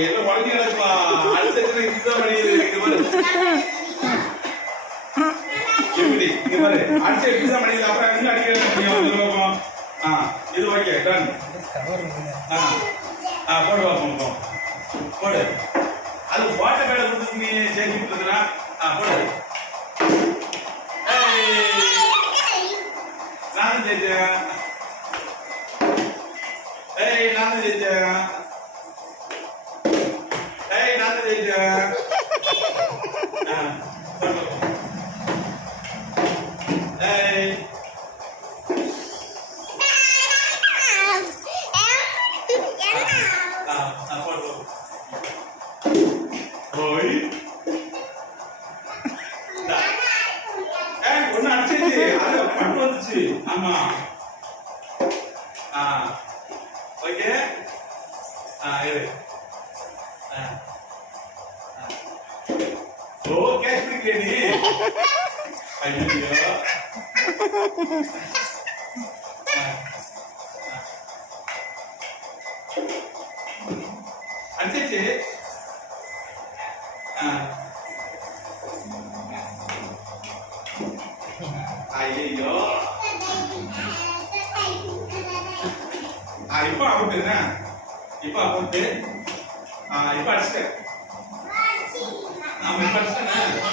எல்லாம் உடஞ்சி கிடக்குமா அடுத்த இதுதான் பண்ணிடுது எப்படி இங்க பாரு அடுத்த எப்படிதான் பண்ணிடுது அப்புறம் இன்னும் அடிக்க இது ஓகே டன் போடு பார்ப்போம் போடு அது வாட்ட பேட கொடுத்து நீ சேர்த்துட்டு இருக்கிறா போடு நானும் ஜெயிச்சேன் நானும் ஜெயிச்சேன் நானும் ஜெயிச்சேன் ஒன்னு அடிச்சிச்சு அது பட்டு வந்துச்சு ஆமா ஓகே இரு ஓ கேஷ் பிடிக்கல நீ ஐயோ அடிச்சிச்சு ஐயோ இப்ப அவுட் என்ன இப்ப அவுட் இப்ப அடிச்சிட்டேன் இப்ப அடிச்சிட்டேன்